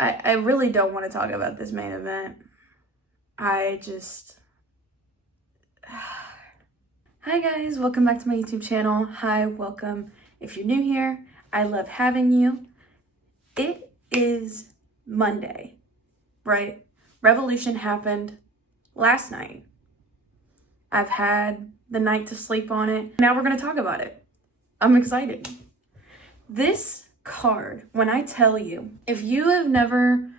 I really don't want to talk about this main event. Hi guys, welcome back to my YouTube channel. Hi, welcome. If you're new here, I love having you. It is Monday, right? Revolution happened last night. I've had the night to sleep on it. Now we're going to talk about it. I'm excited. This card, when I tell you, if you have never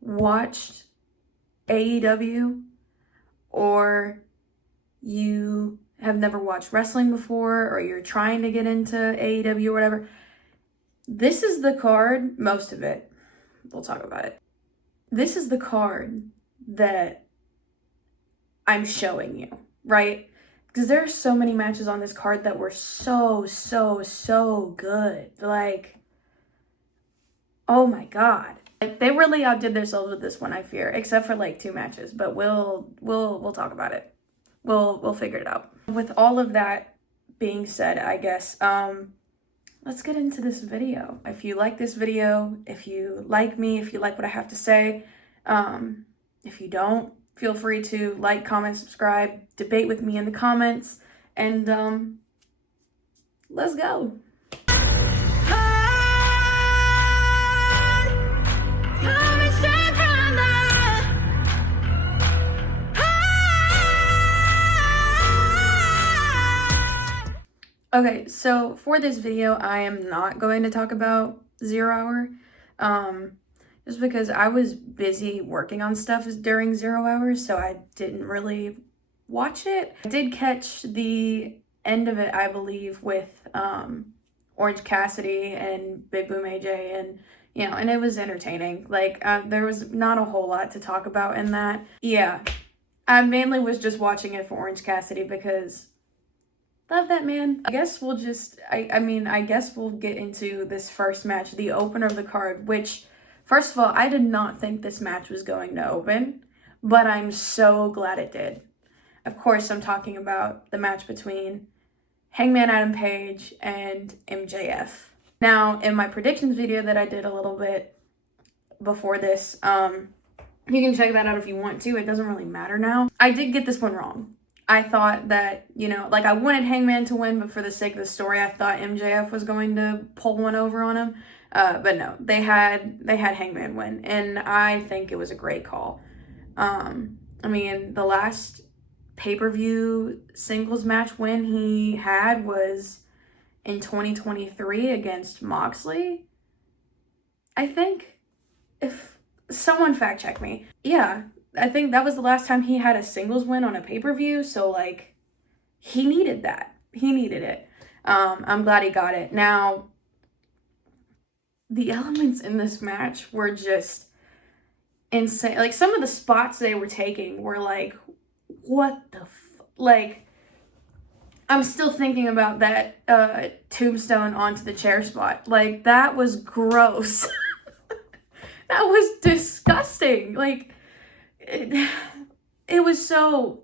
watched AEW or you have never watched wrestling before or you're trying to get into AEW or whatever, this is the card, most of it, we'll talk about it. This is the card that I'm showing you, right? Because there are so many matches on this card that were so good. Like, oh my God. Like, they really outdid themselves with this one, I fear, except for like 2 matches, but we'll talk about it. We'll figure it out. With all of that being said, I guess, let's get into this video. If you like this video, if you like me, if you like what I have to say, if you don't, feel free to like, comment, subscribe, debate with me in the comments, and let's go. Okay, so for this video, I am not going to talk about 0 Hour, just because I was busy working on stuff during 0 Hour, so I didn't really watch it. I did catch the end of it, I believe, with Orange Cassidy and Big Boom AJ, and and it was entertaining. Like, there was not a whole lot to talk about in that. Yeah, I mainly was just watching it for Orange Cassidy because love that man. I guess we'll just, I guess we'll get into this first match, the opener of the card, which, first of all, I did not think this match was going to open, but I'm so glad it did. Of course, I'm talking about the match between Hangman Adam Page and MJF. Now, in my predictions video that I did a little bit before this, you can check that out if you want to. It doesn't really matter now. I did get this one wrong. I thought that, like, I wanted Hangman to win, but for the sake of the story, I thought MJF was going to pull one over on him. But no, they had Hangman win, and I think it was a great call. The last pay-per-view singles match win he had was in 2023 against Moxley, I think. If someone fact check me. Yeah, I think that was the last time he had a singles win on a pay-per-view, so, like, he needed that. He needed it. I'm glad he got it. Now, the elements in this match were just insane. Like, some of the spots they were taking were like, what the like, I'm still thinking about that tombstone onto the chair spot. Like, that was gross. That was disgusting. Like, it was so,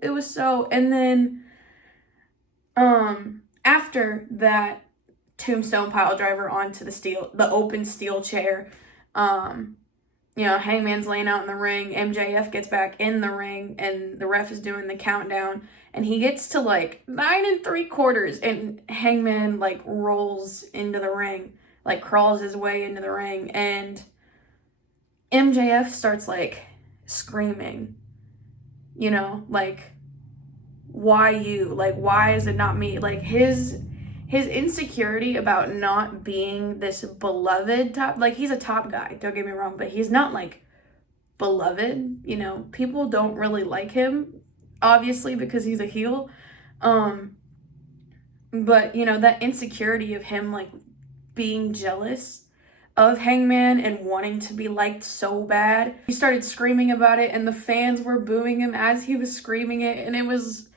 and then, after that tombstone pile driver onto the open steel chair, Hangman's laying out in the ring, MJF gets back in the ring, and the ref is doing the countdown, and he gets to, like, 9 3/4, and Hangman, like, rolls into the ring, like, crawls his way into the ring, and MJF starts, like, screaming, like, why you? Like, why is it not me? Like, his insecurity about not being this beloved top, like, he's a top guy, don't get me wrong, but he's not, like, beloved. People don't really like him, obviously, because he's a heel. But, that insecurity of him, like, being jealous of Hangman and wanting to be liked so bad, he started screaming about it, and the fans were booing him as he was screaming it, and it was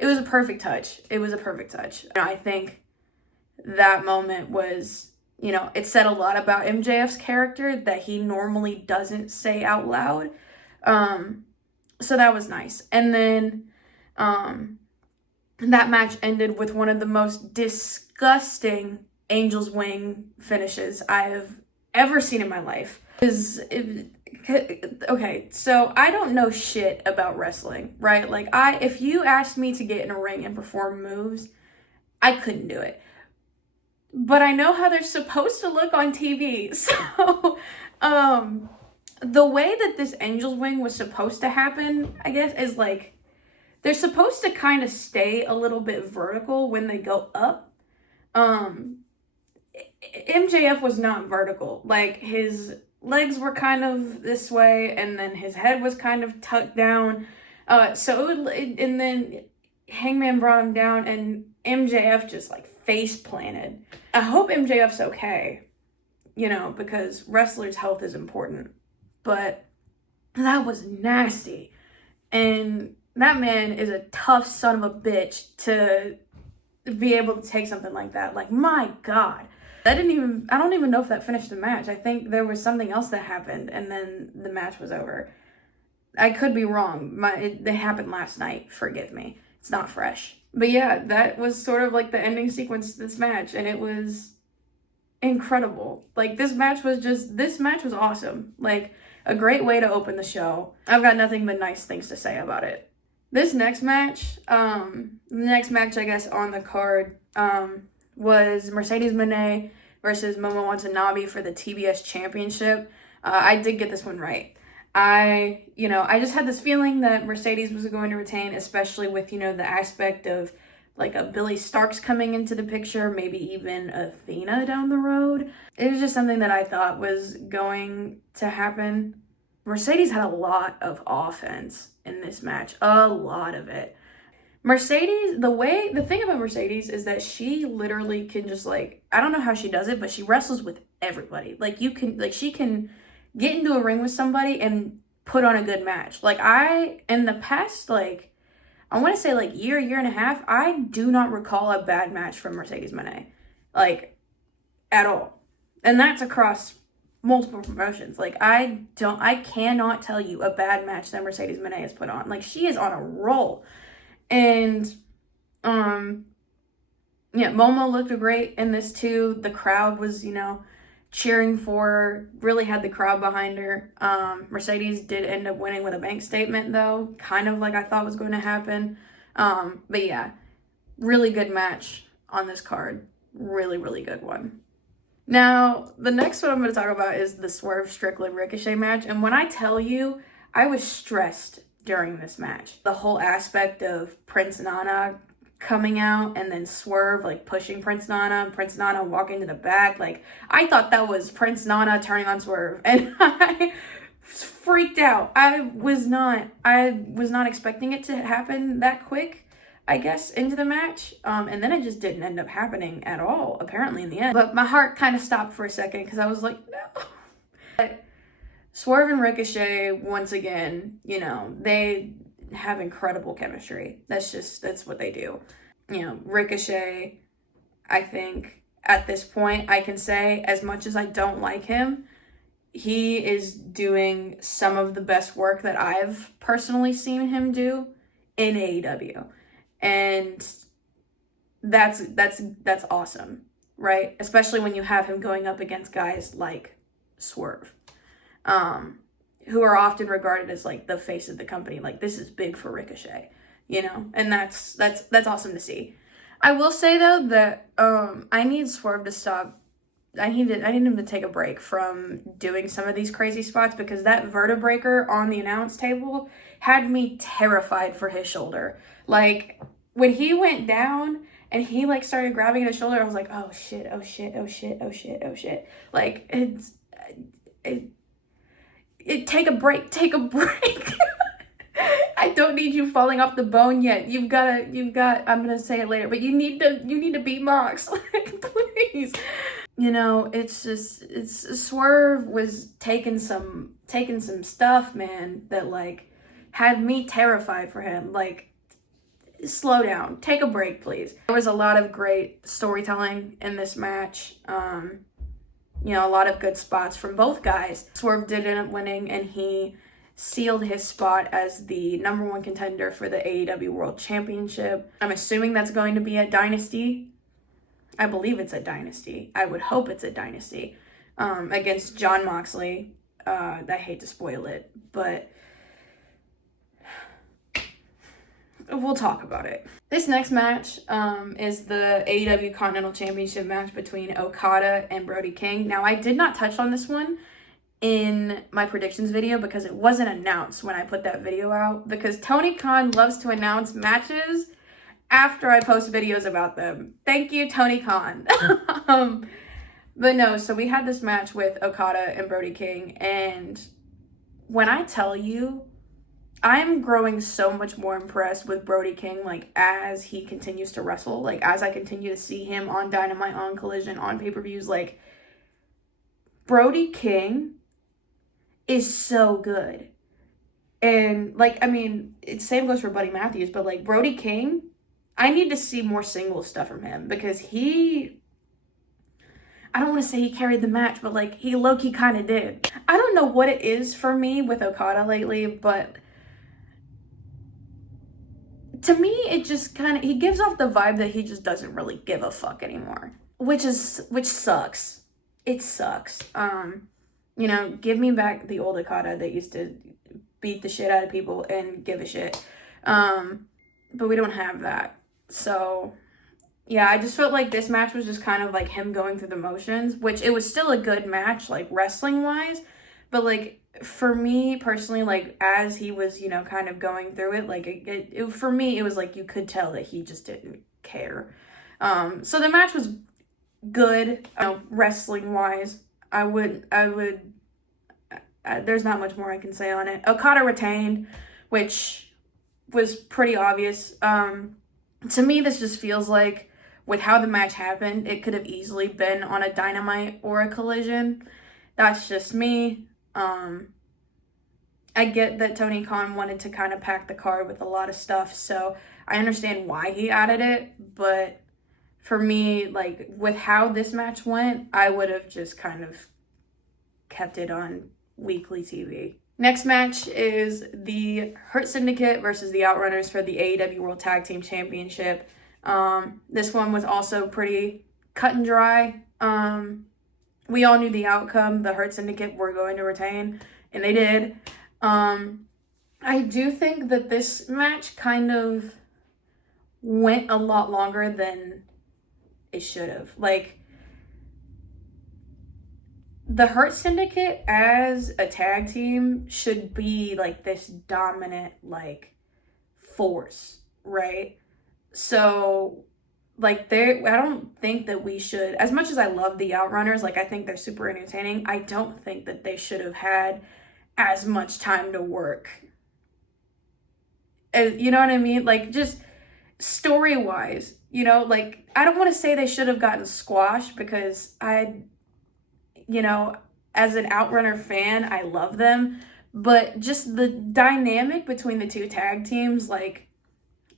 a perfect touch. It was a perfect touch. I think that moment was, it said a lot about MJF's character that he normally doesn't say out loud. So that was nice. And then that match ended with one of the most disgusting Angel's Wing finishes I have ever seen in my life. Okay, so I don't know shit about wrestling, right? Like, if you asked me to get in a ring and perform moves, I couldn't do it. But I know how they're supposed to look on TV. So, the way that this Angel's Wing was supposed to happen, I guess, is like, they're supposed to kind of stay a little bit vertical when they go up. MJF was not vertical. Like, his legs were kind of this way, and then his head was kind of tucked down. And then Hangman brought him down, and MJF just like face planted. I hope MJF's okay, because wrestlers' health is important. But that was nasty. And that man is a tough son of a bitch to be able to take something like that. Like, my God. I don't even know if that finished the match. I think there was something else that happened, and then the match was over. I could be wrong. It happened last night. Forgive me. It's not fresh. But yeah, that was sort of like the ending sequence to this match, and it was incredible. Like, this match was awesome. Like, a great way to open the show. I've got nothing but nice things to say about it. This next match, the next match, I guess, on the card, was Mercedes Moné versus Momo Watanabe for the TBS Championship. I did get this one right. I just had this feeling that Mercedes was going to retain, especially with, the aspect of like a Billy Starks coming into the picture, maybe even Athena down the road. It was just something that I thought was going to happen. Mercedes had a lot of offense in this match, a lot of it. Mercedes, the thing about Mercedes is that she literally can just like, I don't know how she does it, but she wrestles with everybody. Like, she can get into a ring with somebody and put on a good match. Like, in the past, like, I want to say like year and a half, I do not recall a bad match from Mercedes Moné. Like, at all. And that's across multiple promotions. Like, I cannot tell you a bad match that Mercedes Moné has put on. Like, she is on a roll. And, Momo looked great in this too. The crowd was, cheering for her, really had the crowd behind her. Mercedes did end up winning with a bank statement though, kind of like I thought was going to happen. But yeah, really good match on this card. Really, really good one. Now, the next one I'm going to talk about is the Swerve Strickland Ricochet match. And when I tell you, I was stressed during this match. The whole aspect of Prince Nana coming out and then Swerve like pushing Prince Nana walking to the back. Like, I thought that was Prince Nana turning on Swerve, and I freaked out. I was not expecting it to happen that quick, I guess, into the match. And then it just didn't end up happening at all, apparently, in the end. But my heart kind of stopped for a second because I was like, no. But Swerve and Ricochet, once again, they have incredible chemistry. That's what they do. Ricochet, I think at this point I can say, as much as I don't like him, he is doing some of the best work that I've personally seen him do in AEW. And that's awesome, right? Especially when you have him going up against guys like Swerve. Who are often regarded as like the face of the company. Like, this is big for Ricochet, and that's awesome to see. I will say though that I need Swerve to stop. I need him to take a break from doing some of these crazy spots, because that vertebreaker on the announce table had me terrified for his shoulder. Like, when he went down and he like started grabbing at his shoulder, I was like, oh shit. Like, take a break. I don't need you falling off the bone yet. You've got, I'm going to say it later, but you need to beat Mox. Like, please. It's Swerve was taking some stuff, man, that like had me terrified for him. Like, slow down, take a break, please. There was a lot of great storytelling in this match. A lot of good spots from both guys. Swerve did end up winning, and he sealed his spot as the number one contender for the AEW World Championship. I'm assuming that's going to be at Dynasty. I believe it's at Dynasty. I would hope it's at Dynasty. against Jon Moxley. I hate to spoil it, but we'll talk about it. This next match is the AEW Continental Championship match between Okada and Brody King. Now, I did not touch on this one in my predictions video because it wasn't announced when I put that video out, because Tony Khan loves to announce matches after I post videos about them. Thank you, Tony Khan. But no, so we had this match with Okada and Brody King, and when I tell you, I'm growing so much more impressed with Brody King, like, as he continues to wrestle, like, as I continue to see him on Dynamite, on Collision, on pay-per-views, like, Brody King is so good. And, like, I mean, same goes for Buddy Matthews, but, like, Brody King, I need to see more single stuff from him, because I don't want to say he carried the match, but, like, he low-key kind of did. I don't know what it is for me with Okada lately, but to me, it just kind of, he gives off the vibe that he just doesn't really give a fuck anymore, which sucks. It sucks. You know, give me back the old Okada that used to beat the shit out of people and give a shit. But we don't have that. So, yeah, I just felt like this match was just kind of like him going through the motions, which it was still a good match, like, wrestling-wise. But, like, for me personally, like, as he was, you know, kind of going through it, like, it for me, it was like you could tell that he just didn't care. So the match was good, wrestling-wise. There's not much more I can say on it. Okada retained, which was pretty obvious. To me, this just feels like, with how the match happened, it could have easily been on a Dynamite or a Collision. That's just me. I get that Tony Khan wanted to kind of pack the card with a lot of stuff, so I understand why he added it, but for me, like, with how this match went, I would have just kind of kept it on weekly TV. Next match is the Hurt Syndicate versus the Outrunners for the AEW World Tag Team Championship. This one was also pretty cut and dry. We all knew the outcome. The Hurt Syndicate were going to retain, and they did. I do think that this match kind of went a lot longer than it should have. Like, the Hurt Syndicate as a tag team should be, like, this dominant, like, force, right? So, like, I don't think that we should, as much as I love the Outrunners, like, I think they're super entertaining, I don't think that they should have had as much time to work. You know what I mean? Like, just story-wise, you know, like, I don't want to say they should have gotten squashed, because you know, as an Outrunner fan, I love them, but just the dynamic between the two tag teams, like,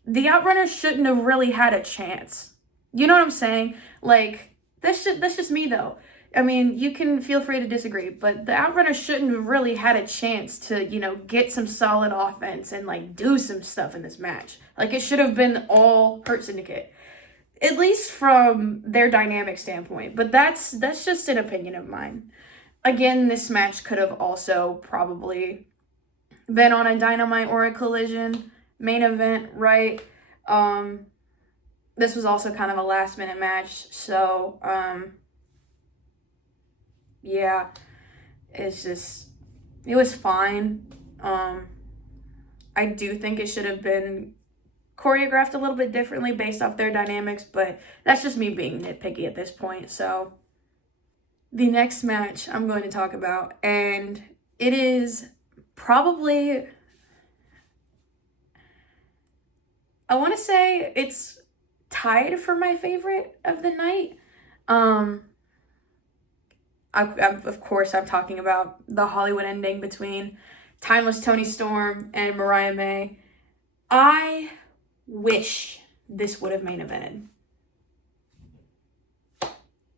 the Outrunners shouldn't have really had a chance. You know what I'm saying? Like, that's just me, though. I mean, you can feel free to disagree, but the Outrunners shouldn't have really had a chance to, you know, get some solid offense and, like, do some stuff in this match. Like, it should have been all Hurt Syndicate, at least from their dynamic standpoint. But that's just an opinion of mine. Again, this match could have also probably been on a Dynamite or a Collision main event, right? This was also kind of a last minute match, so yeah, it was fine. I do think it should have been choreographed a little bit differently based off their dynamics, but that's just me being nitpicky at this point. So the next match I'm going to talk about, and it is probably, I want to say it's tied for my favorite of the night. Of course, I'm talking about the Hollywood ending between Timeless Toni Storm and Mariah May. I wish this would have main evented.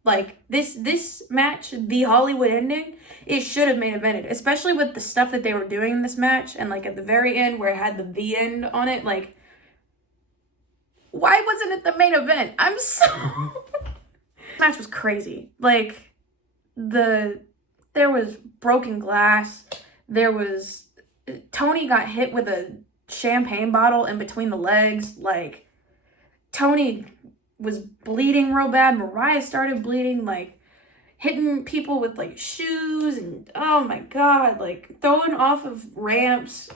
Like, this match, the Hollywood ending, it should have main evented, especially with the stuff that they were doing in this match, and, like, at the very end where it had the end on it, like, why wasn't it the main event? This match was crazy. Like, there was broken glass. Tony got hit with a champagne bottle in between the legs. Like, Tony was bleeding real bad. Mariah started bleeding, like, hitting people with, like, shoes, and oh my god, like, throwing off of ramps.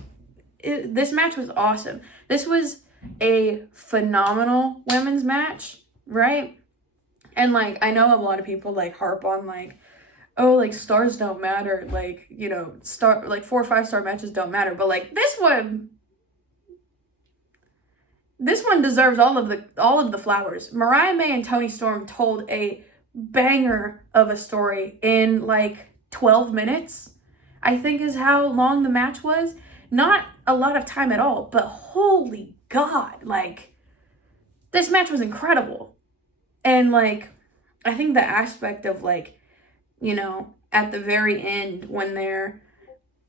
This match was awesome. This was a phenomenal women's match, right? And, like, I know a lot of people, like, harp on, like, oh, like, stars don't matter, like, you know, 4 or 5 star matches don't matter, but, like, this one deserves all of the flowers. Mariah May and Toni Storm told a banger of a story in, like, 12 minutes, I think is how long the match was. Not a lot of time at all, but holy god, like, this match was incredible. And, like, I think the aspect of, like, you know, at the very end when they're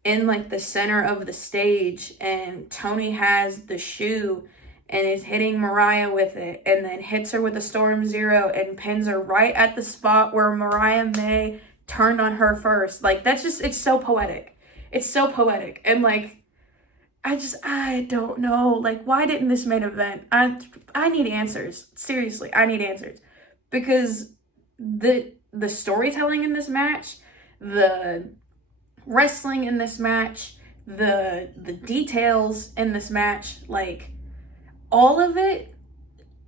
in, like, the center of the stage and Tony has the shoe and is hitting Mariah with it and then hits her with a Storm Zero and pins her right at the spot where Mariah May turned on her first. Like, that's just, it's so poetic. It's so poetic. And, like, I don't know. Like, why didn't this main event? I need answers. Seriously, I need answers. Because the storytelling in this match, the wrestling in this match, the details in this match, like, all of it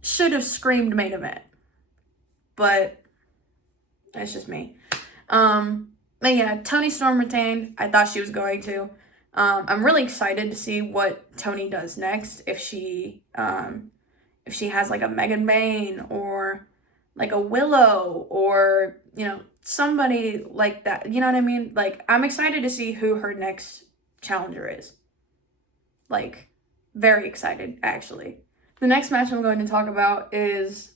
should have screamed main event. But that's just me. But yeah, Toni Storm retained. I thought she was going to. I'm really excited to see what Toni does next. If she has, like, a Megan Bayne or, like, a Willow or, you know, somebody like that. You know what I mean? Like, I'm excited to see who her next challenger is. Like, very excited, actually. The next match I'm going to talk about is,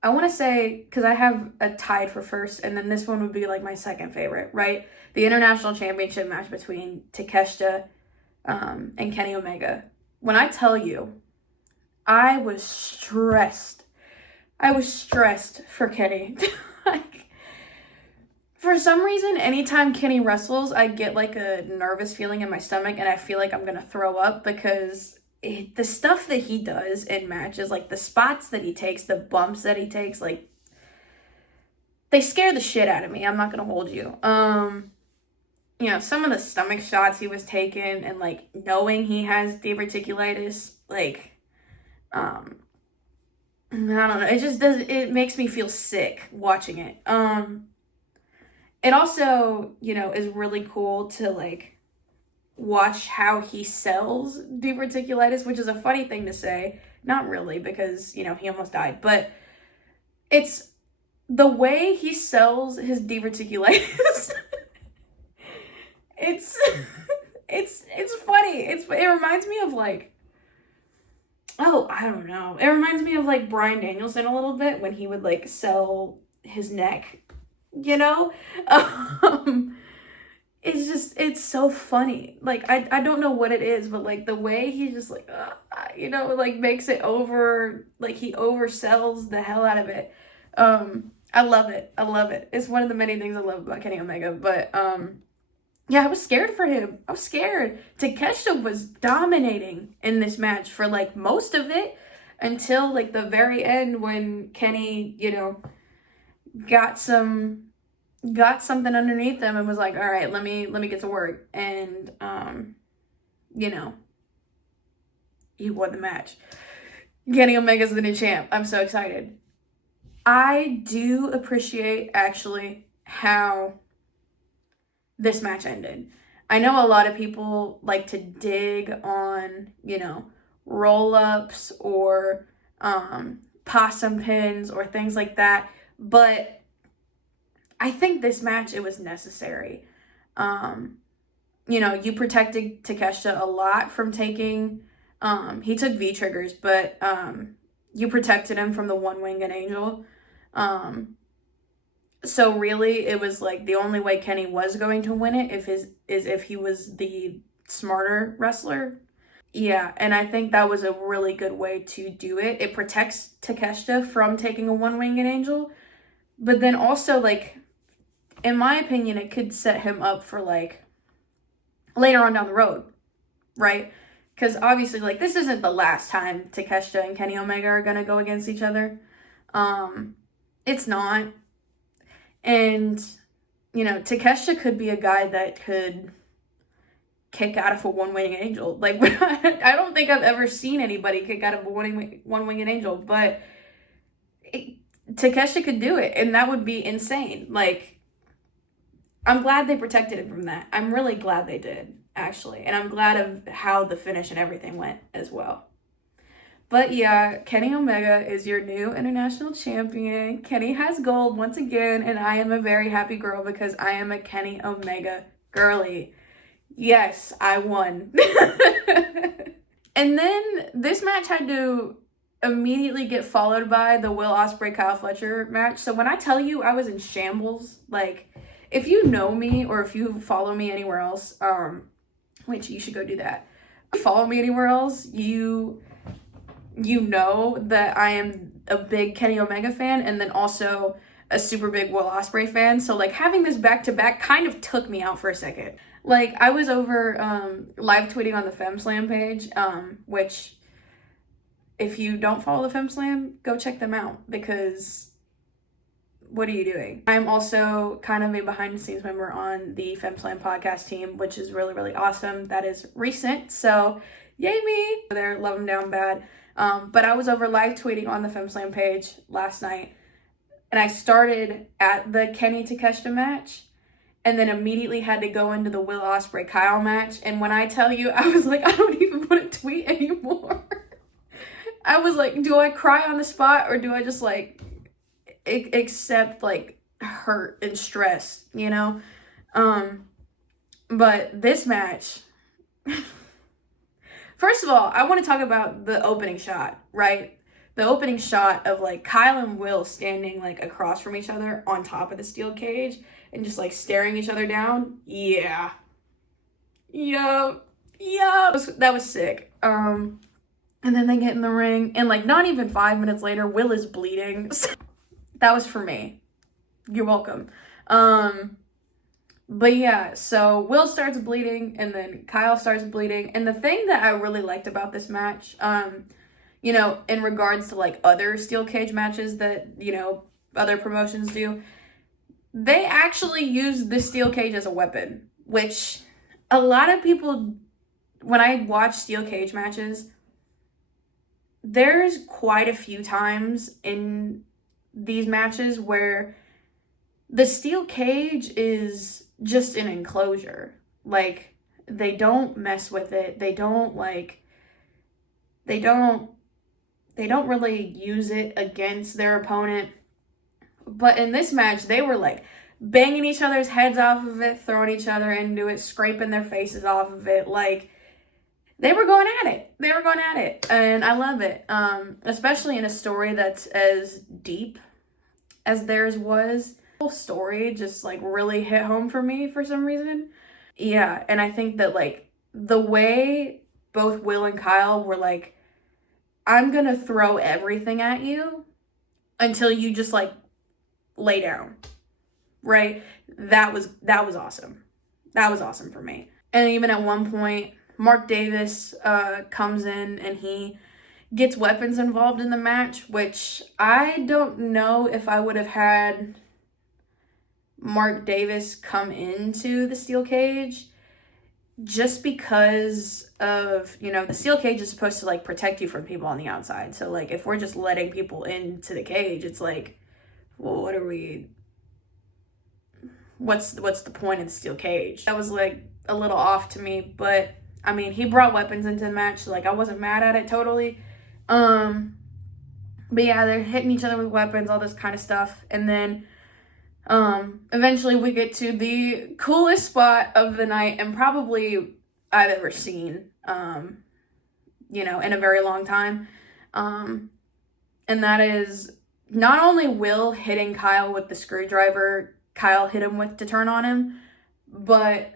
I want to say, because I have a tied for first, and then this one would be, like, my second favorite, right? The International Championship match between Takeshita and Kenny Omega. When I tell you, I was stressed. I was stressed for Kenny. Like, for some reason, anytime Kenny wrestles, I get, like, a nervous feeling in my stomach, and I feel like I'm going to throw up because the stuff that he does in matches, like, the spots that he takes, the bumps that he takes, like, they scare the shit out of me. I'm not going to hold you. You know, some of the stomach shots he was taking and, like, knowing he has diverticulitis, like, I don't know. It just it makes me feel sick watching it. It also, you know, is really cool to, like, watch how he sells diverticulitis, which is a funny thing to say. Not really, because, you know, he almost died. But it's the way he sells his diverticulitis. it's funny. It reminds me of, like, oh, I don't know. It reminds me of, like, Bryan Danielson a little bit when he would, like, sell his neck, you know? It's so funny. Like, I don't know what it is, but, like, the way he just, like, you know, like, makes it over, like, he oversells the hell out of it. I love it. I love it. It's one of the many things I love about Kenny Omega, but, yeah, I was scared for him. I was scared. Takeshita was dominating in this match for, like, most of it until, like, the very end when Kenny, you know, got something underneath them and was like, all right, let me get to work. And, you know, he won the match. Kenny Omega's the new champ. I'm so excited. I do appreciate, actually, how this match ended. I know a lot of people like to dig on, you know, roll-ups or possum pins or things like that, but I think this match, it was necessary. You know, you protected Takeshita a lot from taking, he took V-triggers, but you protected him from the one-winged angel. So really, it was like the only way Kenny was going to win it is if he was the smarter wrestler. Yeah, and I think that was a really good way to do it. It protects Takeshita from taking a one-winged angel, but then also, like, in my opinion, it could set him up for, like, later on down the road, right? Because obviously, like, this isn't the last time Takeshita and Kenny Omega are going to go against each other. It's not. And, you know, Takeshita could be a guy that could kick out of a one-winged angel. Like, I don't think I've ever seen anybody kick out of a one-winged angel, but Takeshita could do it, and that would be insane. Like, I'm glad they protected him from that. I'm really glad they did, actually. And I'm glad of how the finish and everything went as well. But yeah, Kenny Omega is your new international champion. Kenny has gold once again, and I am a very happy girl because I am a Kenny Omega girly. Yes, I won. And then this match had to immediately get followed by the Will Ospreay Kyle Fletcher match. So when I tell you I was in shambles, like, if you know me or if you follow me anywhere else, which you should go do that. If you follow me anywhere else, you know that I am a big Kenny Omega fan and then also a super big Will Ospreay fan. So, like, having this back-to-back kind of took me out for a second. Like, I was over live tweeting on the Femme Slam page, which, if you don't follow the Femme Slam, go check them out, because what are you doing? I'm also kind of a behind-the-scenes member on the Femme Slam podcast team, which is really, really awesome. That is recent, so yay me! They're love them down bad. But I was over live tweeting on the Femme Slam page last night, and I started at the Kenny Takeshita match, and then immediately had to go into the Will Ospreay Kyle match. And when I tell you, I was like, I don't even want to tweet anymore. I was like, do I cry on the spot, or do I just, like, accept, like, hurt and stress, you know? But this match, first of all, I want to talk about the opening shot, right? The opening shot of, like, Kyle and Will standing, like, across from each other on top of the steel cage and just, like, staring each other down. Yeah. Yup. That was sick. And then they get in the ring, and, like, not even 5 minutes later, Will is bleeding. That was for me. You're welcome. But yeah, so Will starts bleeding, and then Kyle starts bleeding. And the thing that I really liked about this match, you know, in regards to, like, other steel cage matches that, you know, other promotions do, they actually use the steel cage as a weapon, which a lot of people, when I watch steel cage matches, there's quite a few times in these matches where the steel cage is just an enclosure. Like, they don't mess with it. They don't really use it against their opponent. But in this match, they were, like, banging each other's heads off of it, throwing each other into it, scraping their faces off of it. Like, they were going at it. And I love it. Especially in a story that's as deep as theirs was. The whole story just, like, really hit home for me for some reason. Yeah, and I think that, like, the way both Will and Kyle were like, I'm gonna throw everything at you until you just, like, lay down, right? That was awesome. That was awesome for me. And even at one point, Mark Davis comes in and he gets weapons involved in the match, which I don't know if I would have had Mark Davis come into the steel cage, just because of, you know, the steel cage is supposed to, like, protect you from people on the outside. So, like, if we're just letting people into the cage, it's like, well, what's the point of the steel cage? That was, like, a little off to me, but I mean, he brought weapons into the match, so, like, I wasn't mad at it totally. But yeah, they're hitting each other with weapons, all this kind of stuff. And then eventually we get to the coolest spot of the night, and probably I've ever seen, you know, in a very long time. And that is not only Will hitting Kyle with the screwdriver Kyle hit him with to turn on him, but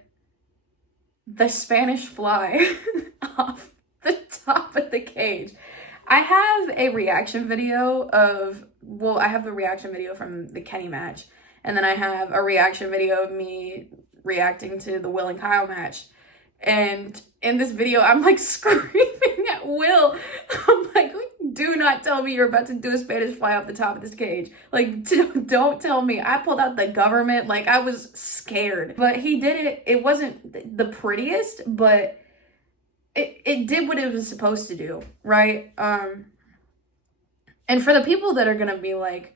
the Spanish fly off the top of the cage. I have a reaction video I have the reaction video from the Kenny match, and then I have a reaction video of me reacting to the Will and Kyle match. And in this video, I'm like screaming at Will. I'm like, do not tell me you're about to do a Spanish fly off the top of this cage. Like, don't tell me. I pulled out the government. Like, I was scared. But he did it. It wasn't the prettiest, but it did what it was supposed to do, right? And for the people that are gonna be like,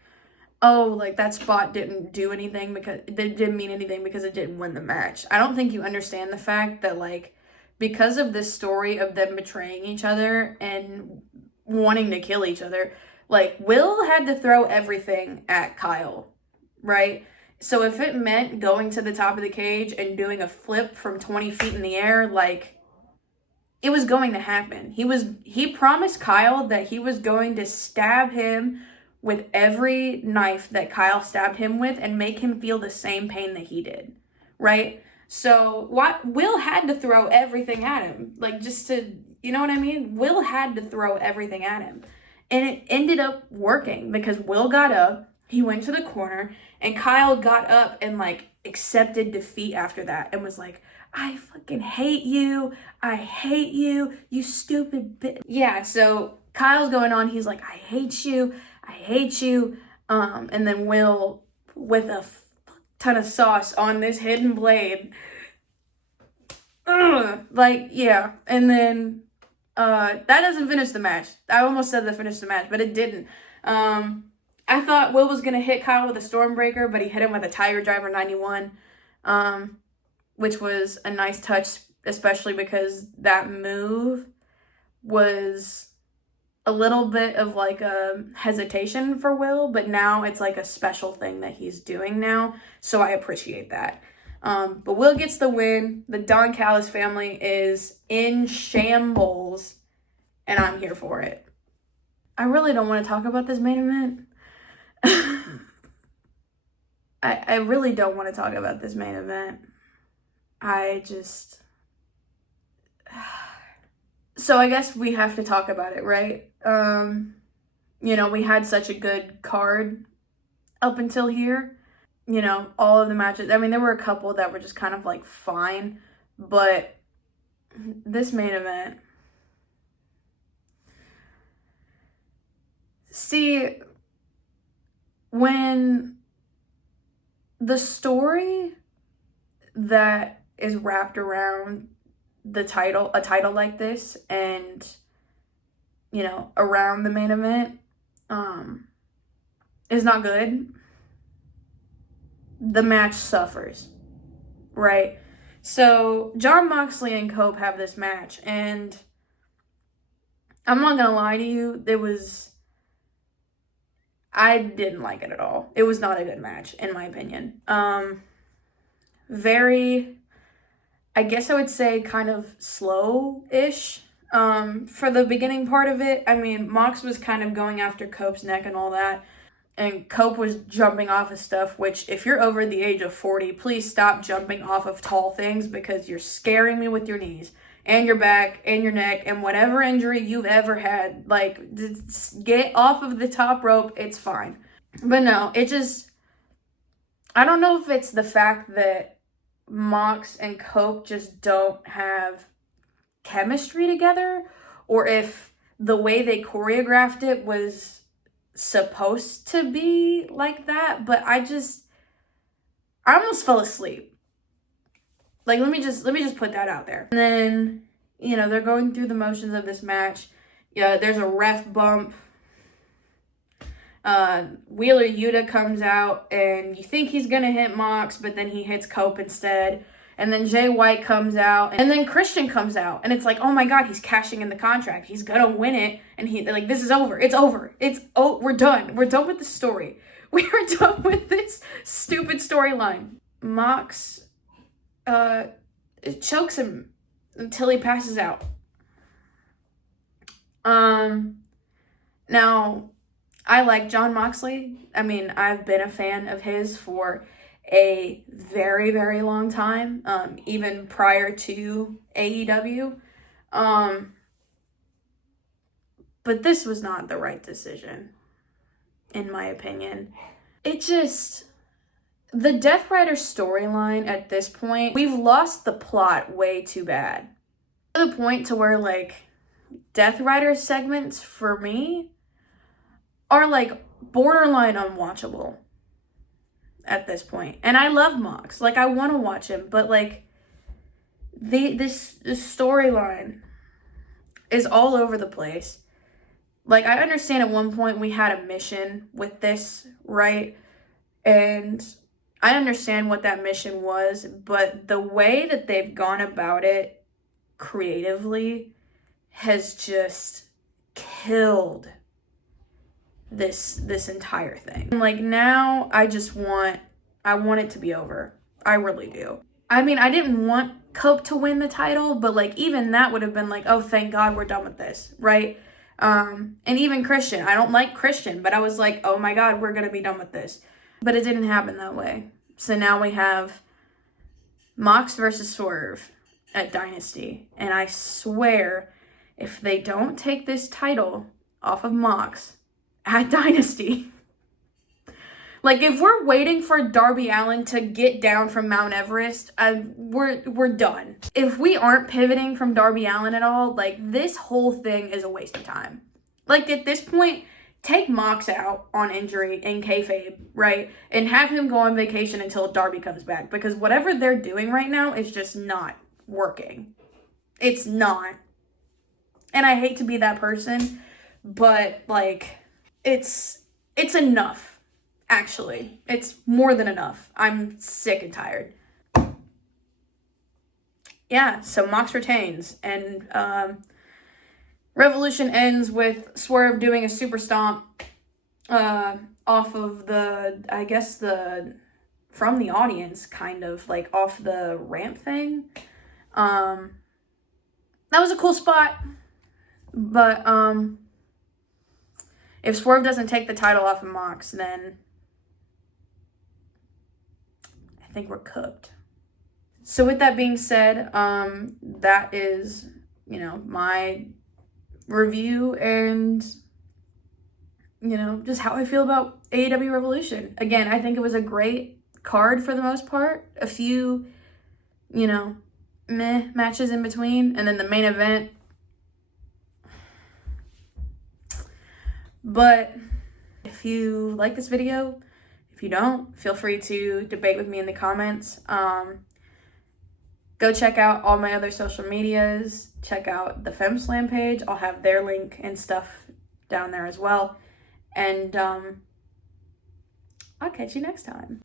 oh, like that spot didn't do anything because it didn't mean anything because it didn't win the match. I don't think you understand the fact that, like, because of this story of them betraying each other and wanting to kill each other, like, Will had to throw everything at Kyle, right? So if it meant going to the top of the cage and doing a flip from 20 feet in the air, like, it was going to happen. He promised Kyle that he was going to stab him with every knife that Kyle stabbed him with and make him feel the same pain that he did, right? So Will had to throw everything at him, like, just to, you know what I mean? Will had to throw everything at him. And it ended up working because Will got up, he went to the corner, and Kyle got up and, like, accepted defeat after that and was like, I fucking hate you. I hate you, you stupid bitch. Yeah, so Kyle's going on, he's like, I hate you. I hate you. And then Will, with a ton of sauce on this hidden blade. Like, yeah. And then that doesn't finish the match. I almost said that finished the match, but it didn't. I thought Will was going to hit Kyle with a Stormbreaker, but he hit him with a Tiger Driver 91, which was a nice touch, especially because that move was a little bit of like a hesitation for Will, but now it's like a special thing that he's doing now, so I appreciate that. But Will gets the win. The Don Callis family is in shambles, and I'm here for it. I really don't want to talk about this main event. I really don't want to talk about this main event. So I guess we have to talk about it, right? You know, we had such a good card up until here. You know, all of the matches. I mean, there were a couple that were just kind of like fine, but this main event. See, when the story that is wrapped around a title like this, and, you know, around the main event, is not good, the match suffers, right? So Jon Moxley and Cope have this match, and I'm not gonna lie to you, I didn't like it at all. It was not a good match, in my opinion. Very, I guess I would say, kind of slow-ish for the beginning part of it. I mean, Mox was kind of going after Cope's neck and all that, and Cope was jumping off of stuff, which, if you're over the age of 40, please stop jumping off of tall things, because you're scaring me with your knees and your back and your neck and whatever injury you've ever had. Like, get off of the top rope, it's fine. But no, I don't know if it's the fact that Mox and Cope just don't have chemistry together, or if the way they choreographed it was supposed to be like that, but I almost fell asleep. Like, let me just put that out there. And then, you know, they're going through the motions of this match. Yeah, there's a ref bump. Wheeler Yuta comes out, and you think he's gonna hit Mox, but then he hits Cope instead. And then Jay White comes out, and then Christian comes out, and it's like, oh my god, he's cashing in the contract. He's gonna win it, and like, this is over. It's over. We're done. We're done with the story. We are done with this stupid storyline. Mox chokes him until he passes out. Now, I like Jon Moxley. I mean, I've been a fan of his for a very, very long time, even prior to AEW. But this was not the right decision, in my opinion. the Death Rider storyline at this point, we've lost the plot way too bad. To the point to where, like, Death Rider segments for me are, like, borderline unwatchable at this point. And I love Mox. Like, I want to watch him, but, like, this storyline is all over the place. Like, I understand at one point we had a mission with this, right? And I understand what that mission was, but the way that they've gone about it creatively has just killed this entire thing. Like, now I want it to be over. I really do. I mean, I didn't want Cope to win the title, but, like, even that would have been like, oh, thank God we're done with this, right? And even Christian. I don't like Christian, but I was like, oh my God, we're gonna be done with this. But it didn't happen that way. So now we have Mox versus Swerve at Dynasty. And I swear, if they don't take this title off of Mox at Dynasty, like, if we're waiting for Darby Allin to get down from Mount Everest, we're done. If we aren't pivoting from Darby Allin at all, like, this whole thing is a waste of time. Like, at this point, take Mox out on injury in kayfabe, right? And have him go on vacation until Darby comes back. Because whatever they're doing right now is just not working. It's not. And I hate to be that person, but, like, it's enough. Actually, it's more than enough. I'm sick and tired. Yeah, so Mox retains, and Revolution ends with Swerve doing a super stomp off of from the audience, kind of, like, off the ramp thing. That was a cool spot, but if Swerve doesn't take the title off of Mox, then I think we're cooked. So with that being said, that is, my review and, just how I feel about AEW Revolution. Again, I think it was a great card for the most part. A few, meh matches in between. And then the main event. But if you like this video, if you don't, feel free to debate with me in the comments. Go check out all my other social medias. Check out the Femme Slam page. I'll have their link and stuff down there as well. And I'll catch you next time.